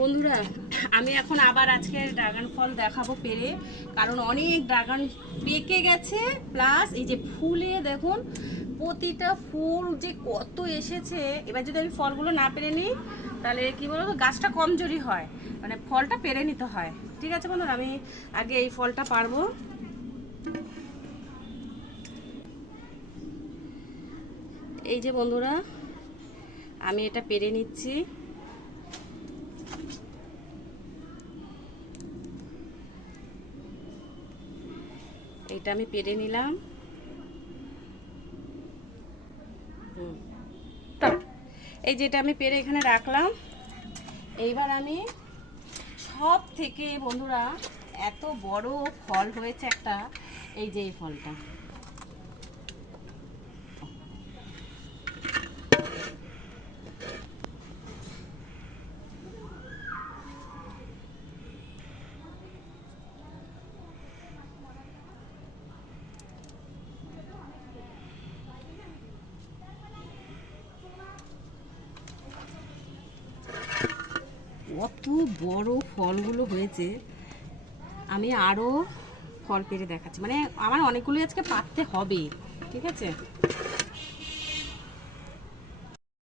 বন্ধুরা, আমি এখন আবার আজকে ড্রাগন ফল দেখাবো পেরে, কারণ অনেক ড্রাগন পেকে গেছে, প্লাস এই যে ফুলে দেখুন প্রতিটা ফুল যে কত এসেছে। এবার যদি আমি ফলগুলো না পেরে নিই তাহলে কি বলবো, গাছটা কমজোরি হয়, মানে ফলটা পেরে নিতে হয়। ঠিক আছে বন্ধুরা, আমি আগে এই ফলটা পারবো। এই যে বন্ধুরা, আমি এটা পেরে নিচ্ছি। এটা আমি পেরে নিলাম। এই যেটা আমি পেরে এখানে রাখলাম। এইবার আমি সব থেকে বন্ধুরা এত বড় ফল হয়েছে একটা, এই যে এই ফলটা। কত বড় ফলগুলো হয়েছে। আমি আরো ফল পেরে দেখাচ্ছি, মানে আমার অনেকগুলো আজকে পারতে হবে। ঠিক আছে।